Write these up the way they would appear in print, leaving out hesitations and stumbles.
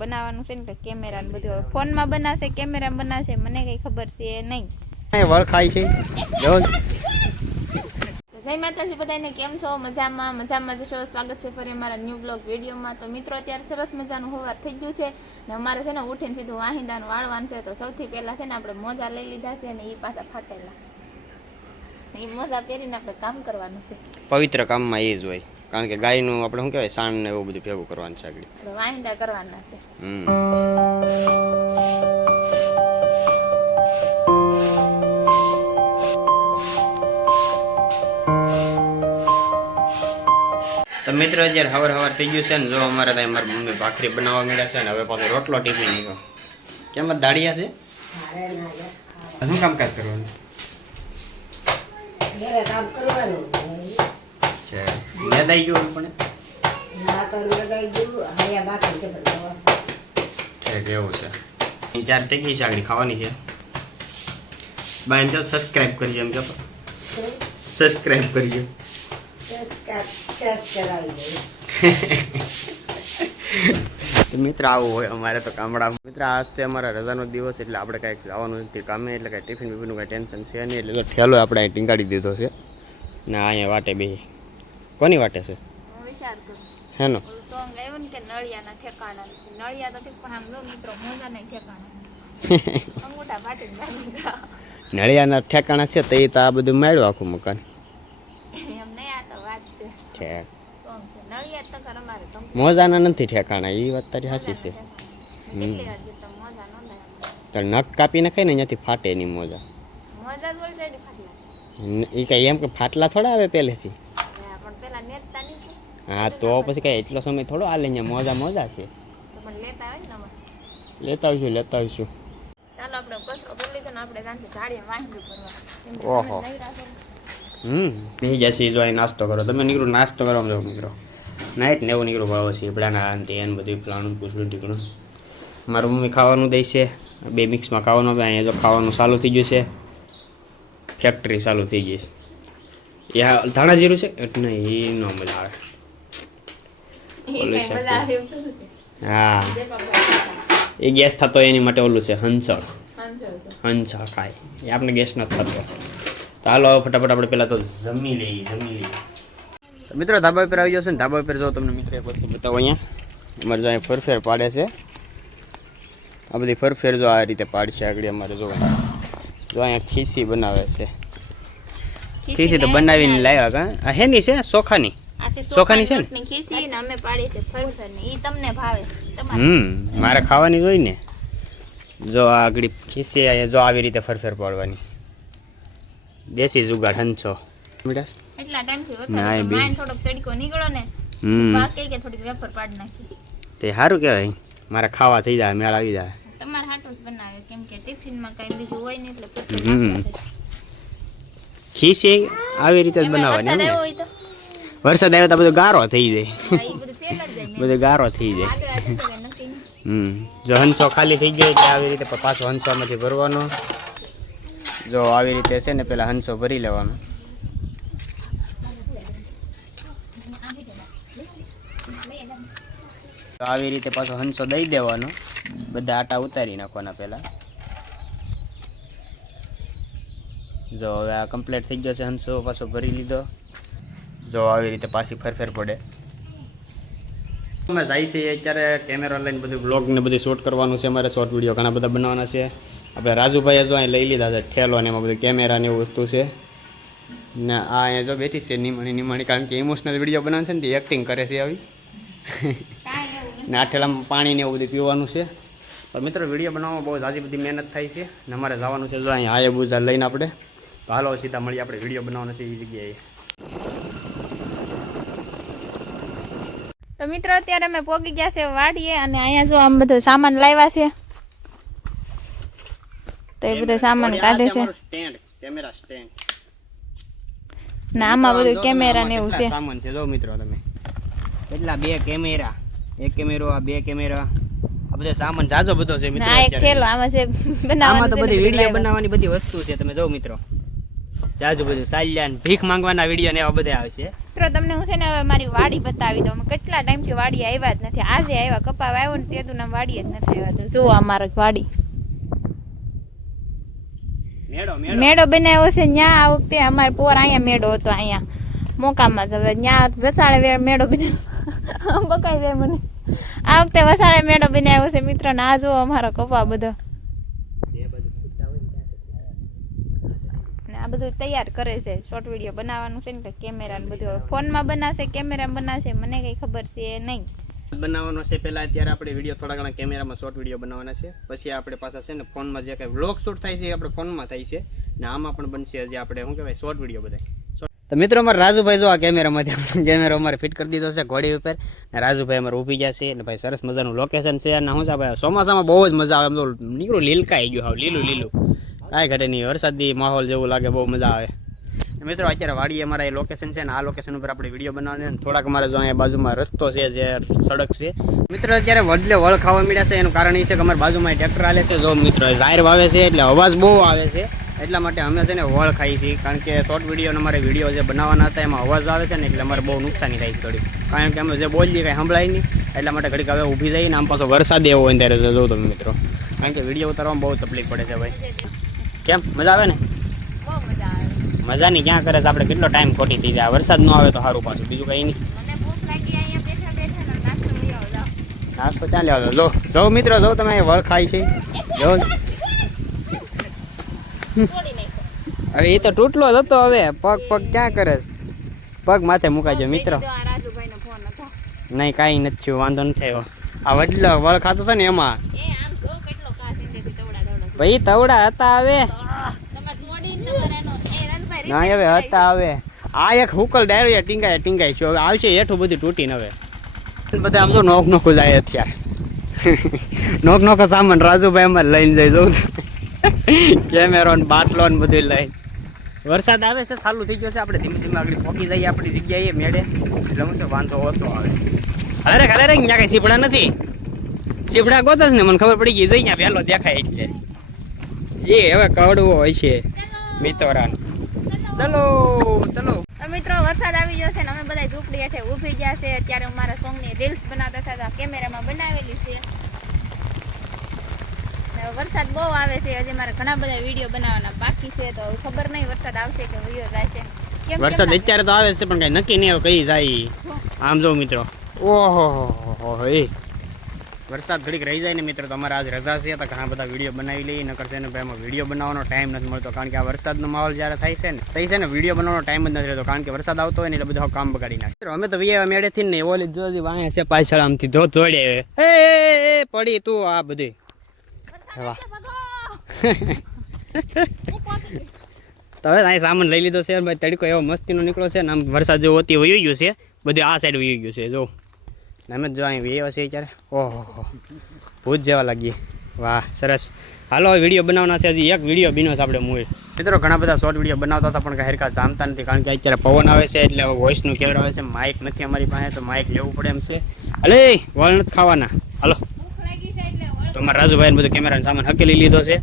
બનાવવાનું છે ને કે કેમેરા ને બધું ફોનમાં બનાવશે કેમેરામાં બનાવશે મને કઈ ખબર છે નહીં. વળ ખાય છે જો. જય માતાજી બધાને, કેમ છો? મજામાં જશો. સ્વાગત છે ફરી અમારા ન્યૂ બ્લોગ વિડીયોમાં. તો મિત્રો અત્યારે સરસ મજાનું સવાર થઈ ગયું છે ને અમારે છે ને ઉઠીને સીધું વાહિંદાનું વાળવાનું છે. તો સૌથી પહેલા છે ને આપણે મોજા લઈ લીધા છે અને એ પાછા ફાટેલા એ મોજા પહેરીને આપણે કામ કરવાનું છે. પવિત્ર કામમાં એ જ હોય, કારણ કે ગાયનું આપણે શું કહેવાય સાણ ને એવું બધું ભેગું કરવાનું છે આગળ વાહિંદા કરવાના છે. તો મિત્રો અત્યારે હવાર થઈ ગયું છે ને જો અમારે ત્યાં મારી મમ્મી ભાખરી બનાવવા મળ્યા છે ને હવે પાછો રોટલો ટીપી નીકળો. કેમ દાડિયા છે? શું કામકાજ કરવાનું છે? લેદાઈ ગયું પણ ઠીક એવું છે. 4 થઈ ગઈ છે, આગળ ખાવાની છે. બાય તો સબસ્ક્રાઇબ કરજો એમ કે સબસ્ક્રાઇબ કરજો. તો મિત્ર આવું હોય અમારે તો ગામડામાં. મિત્ર આજ છે અમારા રજાનો દિવસ એટલે આપણે કાંઈક જવાનું નથી કામે, એટલે કાંઈ ટિફિન બીફિનનું કાંઈ ટેન્શન છે નહીં. એટલે તો ઠેલો આપણે અહીં ટીંગાડી દીધો છે ને અહીંયા વાટે બે. કોની વાટે છે? હેનો સોંગ આવ્યું ને કે નળિયાના ઠેકાણા નળિયા તો ઠીક પણ આમ જો મિત્રો મોજા નહીં ઠેકાણા અંગૂઠા ફાટી ગયા. નળિયાના ઠેકાણા છે તો એ તો આ બધું માળ્યું આખું મકાન એમ નહીં, આ તો વાત છે. ઠેક સોંગ છે નળિયા તો કર અમારે મોજાના નથી ઠેકાણા, એ વાત તારી સાચી છે. કેટલી વાર તો મોજા ન લાય તો નખ કાપી નાખાય ને અહીંયાથી ફાટે નહીં મોજા. મોજા બોલ જાય ફાટલા એ કઈ એમ કે ફાટલા થોડા આવે પહેલેથી. પણ પેલા નેતતા નહીં. હા તો પછી કઈ એટલો સમય થોડો હાલે, અહીંયા મોજા છે. તો પણ લેતા આવે ને અમે લેતા આવીશું. ચાલો આપણે કચરો કરી લીધો ને આપણે ત્યાંથી ગાડી વાંધું કરવા. ઓહો બેસી જશે જો અહીં નાસ્તો કરો. તમે નીકળો નાસ્તો કરો જો મિત્રો. નાઈટ ને એવું નીકળું ભાવ છે પેલાના અંતે એને બધું ફલાણું પૂછડું ટીકણું. મારું મમ્મી ખાવાનું દે છે, 2 મિક્સમાં ખાવાનું આવે. અહીંયા જો ખાવાનું ચાલુ થઈ ગયું છે, ફેક્ટરી ચાલુ થઈ ગઈ છે. એ ધાણા જીરું છે એટલે એ ન મજા આવે. હા એ ગેસ થતો એની માટે ઓલું છે હંસળ ખાય એ આપણે ગેસ નથી થતો. તો હાલો ફટાફટ આપણે પહેલાં તો જમી લઈએ. મિત્રો ધાબા ઉપર આવી જશે ને, ધાબા ઉપર જો તમને મિત્રો એક વસ્તુ બતાવો. અહીંયા અમારે જો અહીંયા ફરફેર પાડે છે, આ બધી ફરફેર જો આ રીતે પાડશે આગળ અમારે જો અહીંયા ખીસી બનાવે છે. ખીસી તો બનાવીને લાવ્યા કા આ હેની છે ચોખાની છે ને ખીસી ને અમે પાડી છે ફરફર ને ઈ તમને ભાવે. મારે ખાવાની હોય ને. જો આ આગળ ખીસી જો આવી રીતે ફરફેર પાડવાની દેશી જુગાડ હંસો. એટલા ટાઈમથી વરસાદ માઈન થોડોક તડકો નીકળો ને બાકી કે થોડીક વેફર પાડી નાખી તે સારું કહેવાય. મારે ખાવા થઈ જાય, મેળ આવી જાય. તમારે હાટું જ બનાવે કેમ કે ટિફિનમાં કઈ બીજું હોય ને એટલે ખીસી આવી રીતે જ બનાવવાની. વરસાદ આવ્યો તો બધો ગારો થઈ જાય, બધો ગારો થઈ જાય. જો હંસો ખાલી થઈ ગયો એટલે આવી રીતે પાછો હંસોમાંથી ભરવાનો. જો આવી રીતે છે ને પેલા હંસો ભરી લેવાનો. તો આવી રીતે પાછો હંસો દઈ દેવાનો. બધા આટા ઉતારી નાખવાના પહેલા. જો હવે આ કમ્પ્લીટ થઈ ગયો છે, હંસો પાછો ભરી લીધો. જો આવી રીતે પાછી ફરફેર પડે. અમે જાય છે અત્યારે કેમેરા લઈને બધું બ્લોગ ને બધું શૂટ કરવાનું છે. અમારે શોર્ટ વિડીયો ઘણા બધા બનાવવાના છે. આપણે રાજુભાઈએ જો અહીં લઈ લીધા છે ઠેલો ને એમાં બધું કેમેરા ને એવું વસ્તુ છે ને. આ અહીંયા જો બેઠી છે નિમાણી કારણ કે ઇમોશનલ વિડીયો બનાવે છે ને તે એક્ટિંગ કરે છે આવી. ને આ ઠેલામાં પાણી ને એવું બધું પીવાનું છે. પણ મિત્રો વિડીયો બનાવવામાં બહુ જાજી બધી મહેનત થાય છે ને અમારે જવાનું છે જો અહીં હાયાબુઝા લઈને આપણે. તો હાલો સીધા મળીએ, આપણે વિડીયો બનાવવાનો છે એ જગ્યાએ. તો મિત્રો અત્યારે અમે પોગી ગયા છે વાડીએ અને અહીંયા જો આમ બધો સામાન લાવ્યા છે. તો એ બધો સામાન કાઢે છે કેમેરા સ્ટેન્ડ ને આમાં બધું કેમેરા ને એવું છે. સામાન છે જો મિત્રો તમે કેટલા 2 કેમેરા, 1 કેમેરો, આ 2 કેમેરા, આ બધો સામાન જાજો બધો છે મિત્રો. આ એક થેલો આમાં છે બનાવવાનું. આમાં તો બધી વિડીયો બનાવવાની બધી વસ્તુ છે. તમે જો મિત્રો જાજુ બધું ચાલ્યા ને ભીખ માંગવાના વિડીયો ને એવા બધા આવશે. મિત્રો તમને હું છે ને હવે મારી વાડી બતાવી દઉં. અમે કેટલા ટાઈમથી વાડી આવ્યા જ નથી. આજે આવ્યા, કપા આવ્યો ને તે નામ વાડી જ નથી આવ્યા. તો જુઓ અમારો વાડી મેળો બનાવ્યો છે. ન્યા આ વખતે અમારે પોર અહીંયા મેળો હતો, અહીંયા મોકામાં જ. હવે ન્યા વસાડે મેળો બનાવ્યો બકાઈ જાય મને. આ વખતે વસાડે મેળો બનાવ્યો છે મિત્રો. ને આ જુઓ અમારો કપા બધો, આ બધું તૈયાર કરે છે. શોર્ટ વિડીયો બનાવવાનું છે ને કેમેરા ને બધું ફોનમાં બનાવશે, કેમેરામાં બનાવશે, મને કઈ ખબર છે નહીં. બનાવવાનો છે પહેલા. અત્યારે આપણે વિડીયો થોડા ઘણા કેમેરામાં શોર્ટ વિડીયો બનાવવાના છે. પછી આપણે પાછા છે ને ફોનમાં જે કંઈ વ્લોગ શૂટ થાય છે એ આપણે ફોનમાં થાય છે ને આમાં પણ બનશે હજી આપણે શું કહેવાય શોર્ટ વિડીયો બધા. તો મિત્રો અમારે રાજુભાઈ જો આ કેમેરામાંથી કેમેરો અમારે ફિટ કરી દીધો છે ઘોડી ઉપર ને રાજુભાઈ અમારે ઊભી ગયા છે. અને ભાઈ સરસ મજાનું લોકેશન છે. અને શું છે ભાઈ ચોમાસામાં બહુ જ મજા આવે. એમ તો નીકળું લીલકાઈ ગયું, હાવ લીલું લીલું, કાંઈ ઘટે નહીં. વરસાદી માહોલ જેવું લાગે, બહુ મજા આવે. મિત્રો અત્યારે વાડી અમારા એ લોકેશન છે ને આ લોકેશન ઉપર આપણે વિડીયો બનાવવાના ને થોડાક અમારે જો અહીંયા બાજુમાં રસ્તો છે, જે સડક છે. મિત્રો અત્યારે વડલે વળ ખાવા મળ્યા છે. એનું કારણ એ છે કે અમારી બાજુમાં ટ્રેક્ટર હાલે છે. જો મિત્રો જાહેર વાવે છે એટલે અવાજ બહુ આવે છે. એટલા માટે અમે છે ને વળ ખાઈ છીએ, કારણ કે શોર્ટ વિડીયો અમારે વિડીયો જે બનાવવાના હતા એમાં અવાજ આવે છે ને એટલે અમારે બહુ નુકસાની થાય છે થોડી. કારણ કે અમે જે બોલીએ કાંઈ સંભળાય નહીં, એટલા માટે ઘડીક હવે ઊભી જઈએ ને આમ પાછો વરસાદ એવો હોય ત્યારે જો તમે મિત્રો, કારણ કે વિડીયો ઉતારવામાં બહુ તકલીફ પડે છે ભાઈ. કેમ મજા આવે ને? બહુ મજા આવે. મજાની ક્યાં કરે છે આપણે, કેટલો ટાઈમ ખોટી થઈ જાય. વરસાદ ન આવે તો સારું પાછું, બીજું કંઈ નહીં. મને ભૂખ લાગી, અહીંયા બેઠા બેઠા ને નાસ્તો લઈ આવો. જાઓ નાસ્તો ક્યાં લેવા જો જો મિત્રો જો તમે વળ ખાય છે જો. તોડી નાખો. હવે એ તો તૂટલો જ હતો. હવે પગ પગ ક્યાં કરે છે, પગ માથે મુકાઈ જાય મિત્રો. આ રાજુભાઈનો ફોન હતો. નહીં કાંઈ નથી થયું, વાંધો નથી આવ્યો. આ વડલો વળ ખાતો હતો ને એમાં એ આમ જો કેટલો કાસ ઇંદેથી તવડા ભાઈ તવડા હતા. હવે તમારે તોડી તમારે એનો એ રણભાઈ ના હવે હતા. હવે આ એક હુકલ ડાયરો ટીંગાય ટીંગાય છે. હવે આવશે હેઠું બધું તૂટીને. હવે બધા આમ તો નોક નોખું જાય અત્યારે. નોક નોખો સામાન રાજુભાઈ અમારે લઈને જાય જવું કેમેરો ને બાટલો ને બધું લઈ. વરસાદ આવે છે, ચાલુ થઈ ગયો છે. આપણે ધીમે ધીમે આગળ પહોંચી જઈએ આપણી જગ્યાએ મેળે, એટલે હું છે વાંધો ઓછો આવે. અરે ખાલે રે ત્યાં કઈ સીપડા નથી. સીપડા ગોતસ ને મને ખબર પડી ગઈ. જોઈ ત્યાં વહેલો દેખાય એટલે એ હવે કવડવો હોય છે મિત્રોરા. ચલો ચલો. તો મિત્રો વરસાદ આવી ગયો છે ને અમે બધા ઝૂંપડી હેઠે ઊભી ગયા છે. અત્યારે અમારા સોંગની રીલ્સ બનાવતા હતા, કેમેરામાં બનાવેલી છે. વરસાદ બહુ આવે છે, હજી મારે ઘણા બધા વિડીયો બનાવવાના બાકી છે. તો ખબર નહીં વરસાદ આવશે કે વિડીયો રહેશે. કેમ વરસાદ અત્યારે તો આવે છે પણ કઈ નક્કી નહીં કઈ જાય. આમ જો મિત્રો, ઓહો એ વરસાદ ઘડીક રહી જાય ને મિત્રો. તમારે આજ રજા છે તો ઘણા બધા વિડીયો બનાવી લઈએ. નકર છે ને ભાઈ એમાં વિડીયો બનાવવાનો ટાઈમ નથી મળતો, કારણ કે આ વરસાદનો માહોલ જ્યારે થાય છે ને તો છે ને વિડીયો બનાવવાનો ટાઈમ જ નથી રહેતો, કારણ કે વરસાદ આવતો હોય ને એટલે બધું કામ બગાડી નાખે. અમે તો વિયા મેળેથી ને ઓલી જોજી વાંહે છે પાછળ આમથી ધોડે એ પડી તું આ બધી. વાહ તો હવે અહીં સામાન લઈ લીધો છે ભાઈ. તડકો એવો મસ્તીનો નીકળો છે ને આમ વરસાદ જેવો હોતી વહી ગયું છે. બધું આ સાઈડ વહી ગયું છે. જો અમે જો અહીં વહી છે ત્યારે ઓહો ભૂત જેવા લાગીએ. વાહ સરસ. હાલો વિડીયો બનાવવાના છે. હજી એક વિડીયો બીનો છે આપણે મૂળ મિત્રો. ઘણા બધા શોર્ટ વિડીયો બનાવતા હતા પણ હરખા જામતા નથી, કારણ કે અત્યારે પવન આવે છે એટલે વોઇસનું કેવર આવે છે. માઇક નથી અમારી પાસે, તો માઇક લેવું પડે એમ છે. અલે વળ નથી ખાવાના. હાલો તો અમારા રાજુભાઈ બધું કેમેરાનો સામાન હકેલી લીધો છે.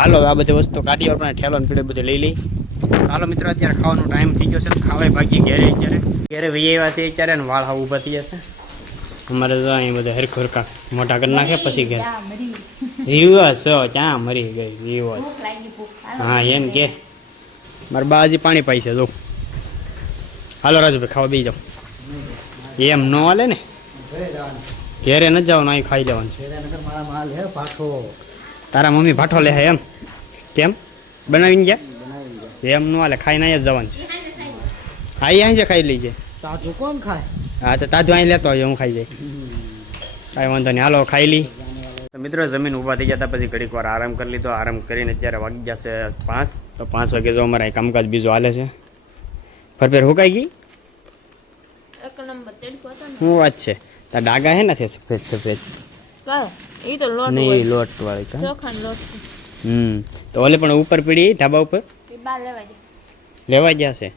હાલો આ બધી વસ્તુ કાઢી આપણે ઠેલો ને પીડે બધું લઈ લઈ. હાલો મિત્રો અત્યારે ખાવાનો ટાઈમ થઈ ગયો છે. ખાવાય ભાગી ઘેરે અત્યારે ઘેરે વહી આવ્યા છે અત્યારે ને વાળ હાવ ઊભા થઈ જશે. અમારે તો અહીં બધા હરખું હરખા મોટા કરી નાખે પછી ઘેર જીવસ ક્યાં મરી ગઈ જીવસ. હા એમ કે મારા બા હજી પાણી પાઈ છે. જો હાલો રાજુભાઈ ખાવા બેસી જાઓ. એમ ન હાલે ને, ઘેરે ન જવાનું, અહીં ખાઈ જવાનું છે. તારા મમ્મી ભાઠો લે એમ? કેમ બનાવીને ગયા? એમ ન હાલે, ખાઈને અહીંયા જ જવાનું છે. હા અહીં જ ખાઈ લઈએ. કોણ ખાય? હા તો તાજું અહીં લેતો હોય, હું ખાઈ જાય. કાંઈ વાંધો નહીં, હાલો ખાઈ લઈ. તો મિત્રો જમીન ઊભા થઈ ગયા હતા, પછી ઘડીક વાર આરામ કરી લીધો. આરામ કરીને અત્યારે વાગી ગયા છે 5. તો 5 વાગે જો અમારા કામકાજ બીજું હાલે છે. ફરફેર હુકાઈ ગઈ. એક નંબર તડકો હતો ને. શું વાત છે? તાર ડાગા હે ને છે સફેદ સફેદ? કા એ તો લોટ નહીં લોટ વાળી કા. ચોખાનો લોટ તો ઓલે પણ ઉપર પડી ધાબા ઉપર એ બાર લેવા જાય. લેવા ગયા છે.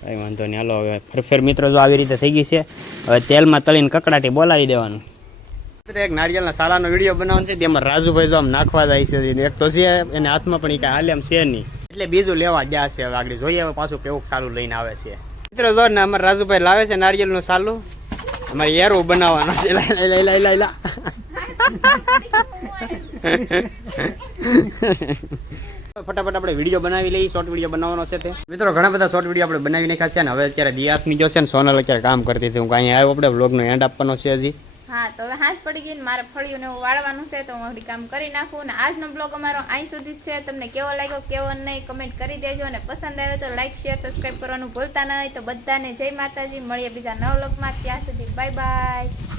કાંઈ વાંધો નહીં, હાલો હવે ફરફેર મિત્રો જો આવી રીતે થઈ ગઈ છે. હવે તેલમાં તળીને કકડાટી બોલાવી દેવાનું. એક નારિયેળના સાલાનો વિડીયો બનાવવાનો છે. તેમાં રાજુભાઈ જો આમ નાખવા જાય છે. એક તો છે એને હાથમાં પણ એ કાંઈ હાલે એમ છે નહીં, એટલે બીજું લેવા ગયા છે હવે આગળ જોઈએ હવે પાછું કેવું સાલું લઈને આવે છે મિત્રો જો ને અમારે રાજુભાઈ લાવે છે નારિયેળનું સાલું અમારે એરું બનાવવાનું છે લા ફટાફટ આપણે વિડીયો બનાવી લઈએ શોર્ટ વિડીયો બનાવવાનો છે તે મિત્રો ઘણા બધા શોર્ટ વિડીયો આપણે બનાવી નાખ્યા છે ને હવે અત્યારે દિયાતની જો છે ને સોનલ અત્યારે કામ કરતી હતી હું અહીંયા આવ્યો આપણે વ્લોગનો એન્ડ આપવાનો છે હજી હા તો હવે હાંસ પડી ગઈ ને મારે ફળિયું ને એવું વાળવાનું છે તો હું હજી કામ કરી નાખું ને આજનો બ્લોગ અમારો અહીં સુધી જ છે તમને કેવો લાગ્યો કેવો નહીં કમેન્ટ કરી દેજો અને પસંદ આવ્યો તો લાઈક શેર સબસ્ક્રાઈબ કરવાનું ભૂલતા નહીં તો બધાને જય માતાજી મળીએ બીજા નવા બ્લોગમાં ત્યાં સુધી બાય બાય